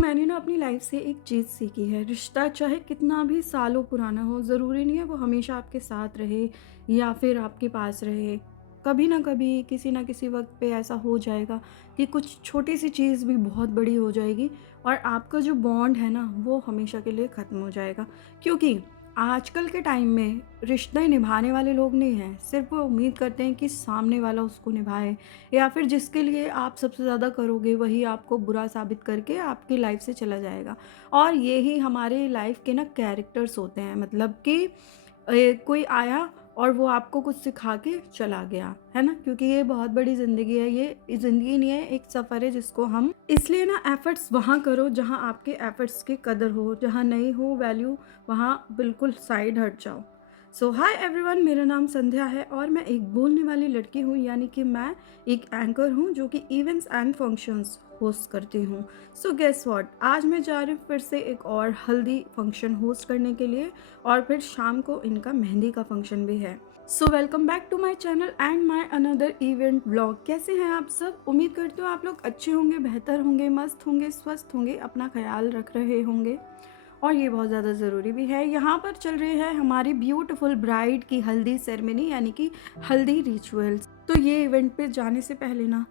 मैंने ना अपनी लाइफ से एक चीज़ सीखी है, रिश्ता चाहे कितना भी सालों पुराना हो, ज़रूरी नहीं है वो हमेशा आपके साथ रहे या फिर आपके पास रहे। कभी ना कभी, किसी ना किसी वक़्त पे ऐसा हो जाएगा कि कुछ छोटी सी चीज़ भी बहुत बड़ी हो जाएगी और आपका जो बॉन्ड है ना, वो हमेशा के लिए ख़त्म हो जाएगा। क्योंकि आजकल के टाइम में रिश्ते निभाने वाले लोग नहीं हैं, सिर्फ़ वो उम्मीद करते हैं कि सामने वाला उसको निभाए या फिर जिसके लिए आप सबसे ज़्यादा करोगे वही आपको बुरा साबित करके आपकी लाइफ से चला जाएगा। और यही हमारे लाइफ के ना कैरेक्टर्स होते हैं, मतलब कि कोई आया और वो आपको कुछ सिखा के चला गया, है ना? क्योंकि ये बहुत बड़ी ज़िंदगी है, ये ज़िंदगी नहीं है, एक सफ़र है जिसको हम इसलिए ना एफ़र्ट्स वहाँ करो जहाँ आपके एफ़र्ट्स की कदर हो, जहाँ नहीं हो वैल्यू वहाँ बिल्कुल साइड हट जाओ। सो हाय एवरीवन, मेरा नाम संध्या है और मैं एक बोलने वाली लड़की हूँ, यानी कि मैं एक एंकर हूँ जो कि इवेंट्स एंड फंक्शंस होस्ट करती हूँ। सो गेस व्हाट, आज मैं जा रही हूँ फिर से एक और हल्दी फंक्शन होस्ट करने के लिए और फिर शाम को इनका मेहंदी का फंक्शन भी है। So welcome back to my channel and my another event blog. कैसे हैं आप सब? उम्मीद करती हूँ आप लोग अच्छे होंगे, बेहतर होंगे, मस्त होंगे, स्वस्थ होंगे, अपना ख्याल रख रहे होंगे और ये बहुत ज़्यादा ज़रूरी भी है। यहाँ पर चल रही है हमारी ब्यूटीफुल ब्राइड की हल्दी सेरेमनी, यानी कि हल्दी रिचुअल्स। तो ये इवेंट पे जाने से पहले ना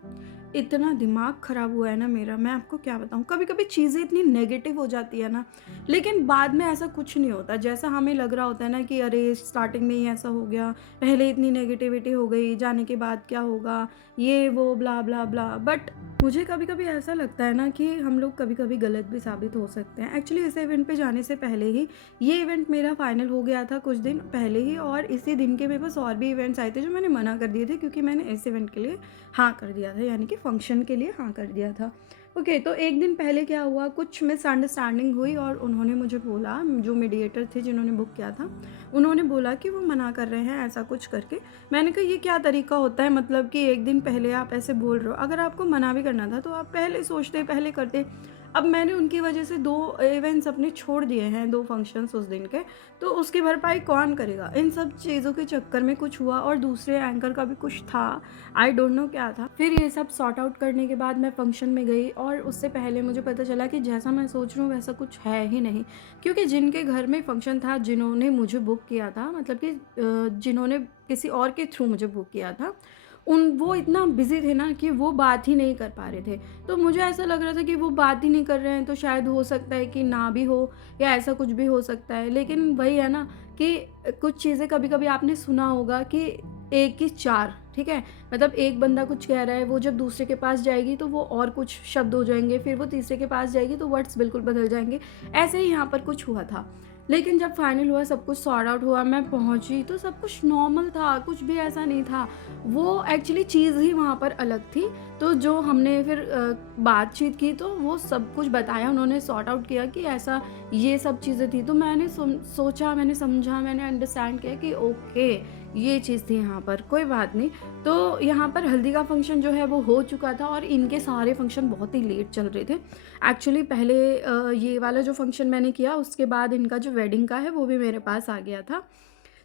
इतना दिमाग ख़राब हुआ है ना मेरा, मैं आपको क्या बताऊँ। कभी-कभी चीज़ें इतनी नेगेटिव हो जाती है ना, लेकिन बाद में ऐसा कुछ नहीं होता जैसा हमें लग रहा होता है ना कि अरे स्टार्टिंग में ही ऐसा हो गया, पहले इतनी नेगेटिविटी हो गई, जाने के बाद क्या होगा, ये वो ब्ला ब्ला ब्ला। बट मुझे कभी-कभी ऐसा लगता है ना कि हम लोग कभी-कभी गलत भी साबित हो सकते हैं। एक्चुअली इस इवेंट पे जाने से पहले ही ये इवेंट मेरा फाइनल हो गया था कुछ दिन पहले ही, और इसी दिन के मेरे पास और भी इवेंट्स आए थे जो मैंने मना कर दिए थे क्योंकि मैंने इस इवेंट के लिए हाँ कर दिया था, यानी कि फंक्शन के लिए हाँ कर दिया था। ओके, तो एक दिन पहले क्या हुआ, कुछ मिसअंडरस्टैंडिंग हुई और उन्होंने मुझे बोला, जो मीडिएटर थे जिन्होंने बुक किया था, उन्होंने बोला कि वो मना कर रहे हैं ऐसा कुछ करके। मैंने कहा ये क्या तरीका होता है, मतलब कि एक दिन पहले आप ऐसे बोल रहे हो, अगर आपको मना भी करना था तो आप पहले सोचते, पहले करते। अब मैंने उनकी वजह से 2 इवेंट्स अपने छोड़ दिए हैं, 2 फंक्शंस उस दिन के, तो उसकी भरपाई कौन करेगा? इन सब चीज़ों के चक्कर में कुछ हुआ और दूसरे एंकर का भी कुछ था, आई डोंट नो क्या था। फिर ये सब सॉर्ट आउट करने के बाद मैं फंक्शन में गई और उससे पहले मुझे पता चला कि जैसा मैं सोच रही हूँ वैसा कुछ है ही नहीं। क्योंकि जिनके घर में फंक्शन था, जिन्होंने मुझे बुक किया था, मतलब कि जिन्होंने किसी और के थ्रू मुझे बुक किया था, उन वो इतना बिज़ी थे ना कि वो बात ही नहीं कर पा रहे थे। तो मुझे ऐसा लग रहा था कि वो बात ही नहीं कर रहे हैं तो शायद हो सकता है कि ना भी हो या ऐसा कुछ भी हो सकता है। लेकिन वही है ना कि कुछ चीज़ें कभी-कभी आपने सुना होगा कि एक की चार, ठीक है? मतलब एक बंदा कुछ कह रहा है, वो जब दूसरे के पास जाएगी तो वो और कुछ शब्द हो जाएँगे, फिर वो तीसरे के पास जाएगी तो वर्ड्स बिल्कुल बदल जाएँगे। ऐसे ही यहाँ पर कुछ हुआ था। लेकिन जब फाइनल हुआ, सब कुछ सॉर्ट आउट हुआ, मैं पहुँची तो सब कुछ नॉर्मल था, कुछ भी ऐसा नहीं था। वो एक्चुअली चीज़ ही वहाँ पर अलग थी। तो जो हमने फिर बातचीत की तो वो सब कुछ बताया, उन्होंने सॉर्ट आउट किया कि ऐसा ये सब चीज़ें थी। तो मैंने सोचा, मैंने समझा, मैंने अंडरस्टैंड किया कि ओके, ये चीज़ थी यहाँ पर, कोई बात नहीं। तो यहाँ पर हल्दी का फंक्शन जो है वो हो चुका था और इनके सारे फंक्शन बहुत ही लेट चल रहे थे। एक्चुअली पहले ये वाला जो फंक्शन मैंने किया, उसके बाद इनका जो वेडिंग का है वो भी मेरे पास आ गया था।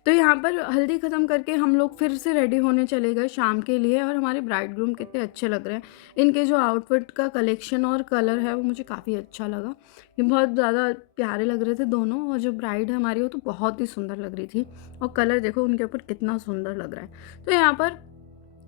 तो यहाँ पर हल्दी ख़त्म करके हम लोग फिर से रेडी होने चले गए शाम के लिए, और हमारे ब्राइड ग्रूम कितने अच्छे लग रहे हैं। इनके जो आउटफिट का कलेक्शन और कलर है वो मुझे काफ़ी अच्छा लगा। ये बहुत ज़्यादा प्यारे लग रहे थे दोनों, और जो ब्राइड है हमारी वो तो बहुत ही सुंदर लग रही थी, और कलर देखो उनके ऊपर कितना सुंदर लग रहा है। तो यहाँ पर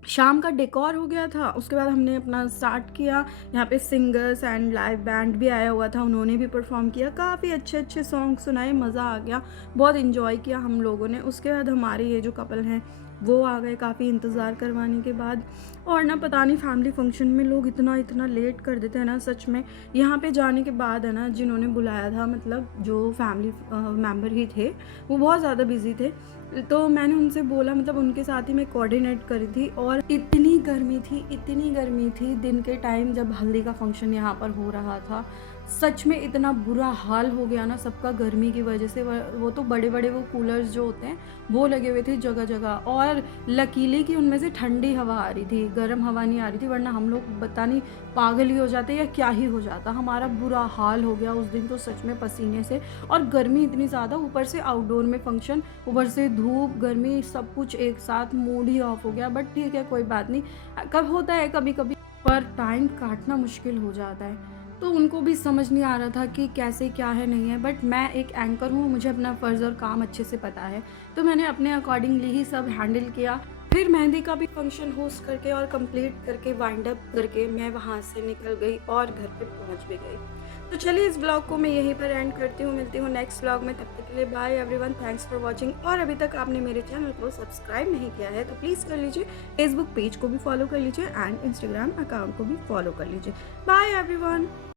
शाम का डेकोर हो गया था, उसके बाद हमने अपना स्टार्ट किया। यहाँ पे सिंगर्स एंड लाइव बैंड भी आया हुआ था, उन्होंने भी परफॉर्म किया, काफ़ी अच्छे-अच्छे सॉन्ग सुनाए, मज़ा आ गया, बहुत एन्जॉय किया हम लोगों ने। उसके बाद हमारे ये जो कपल हैं वो आ गए काफ़ी इंतज़ार करवाने के बाद। और ना पता नहीं फैमिली फंक्शन में लोग इतना लेट कर देते हैं ना, सच में। यहाँ पे जाने के बाद है ना, जिन्होंने बुलाया था, मतलब जो फैमिली मेंबर ही थे, वो बहुत ज़्यादा बिज़ी थे। तो मैंने उनसे बोला, मतलब उनके साथ ही मैं कोऑर्डिनेट करी थी, और इतनी गर्मी थी दिन के टाइम जब हल्दी का फंक्शन यहाँ पर हो रहा था। सच में इतना बुरा हाल हो गया ना सबका गर्मी की वजह से। वो तो बड़े-बड़े वो कूलर्स जो होते हैं वो लगे हुए थे जगह-जगह, और लकीली कि उनमें से ठंडी हवा आ रही थी, गर्म हवा नहीं आ रही थी, वरना हम लोग पता नहीं पागल ही हो जाते या क्या ही हो जाता। हमारा बुरा हाल हो गया उस दिन तो सच में पसीने से, और गर्मी इतनी ज़्यादा, ऊपर से आउटडोर में फंक्शन, ऊपर से धूप, गर्मी, सब कुछ एक साथ, मूड ही ऑफ हो गया। बट ठीक है, कोई बात नहीं, कब होता है कभी-कभी, पर टाइम काटना मुश्किल हो जाता है। तो उनको भी समझ नहीं आ रहा था कि कैसे क्या है नहीं है। बट मैं एक एंकर हूँ, मुझे अपना फ़र्ज़ और काम अच्छे से पता है, तो मैंने अपने अकॉर्डिंगली ही सब हैंडल किया। फिर मेहंदी का भी फंक्शन होस्ट करके और कंप्लीट करके वाइंड अप करके मैं वहाँ से निकल गई और घर पे पहुँच भी गई। तो चलिए इस ब्लॉग को मैं यहीं पर एंड करती हूँ, मिलती हूँ नेक्स्ट ब्लॉग में, तब तक के लिए bye everyone, thanks for watching. और अभी तक आपने मेरे चैनल को सब्सक्राइब नहीं किया है तो प्लीज़ कर लीजिए, फेसबुक पेज को भी फॉलो कर लीजिए एंड इंस्टाग्राम अकाउंट को भी फॉलो कर लीजिए। Bye everyone.